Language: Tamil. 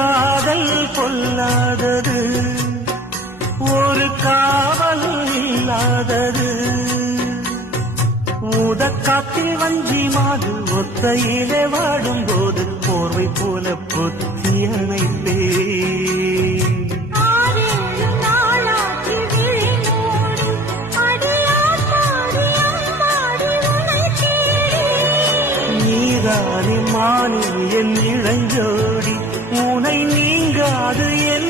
காதல் பொல்லாதது, ஒரு காவல் இல்லாதது. ஊதக்காத்தில் வஞ்சி மாது ஒத்தையிலே வாடும்போது போர்வை போல பொத்தி அணைப்பே. நீதானி மானி என் இளஞ்சோடி, உனை நீங்காது என்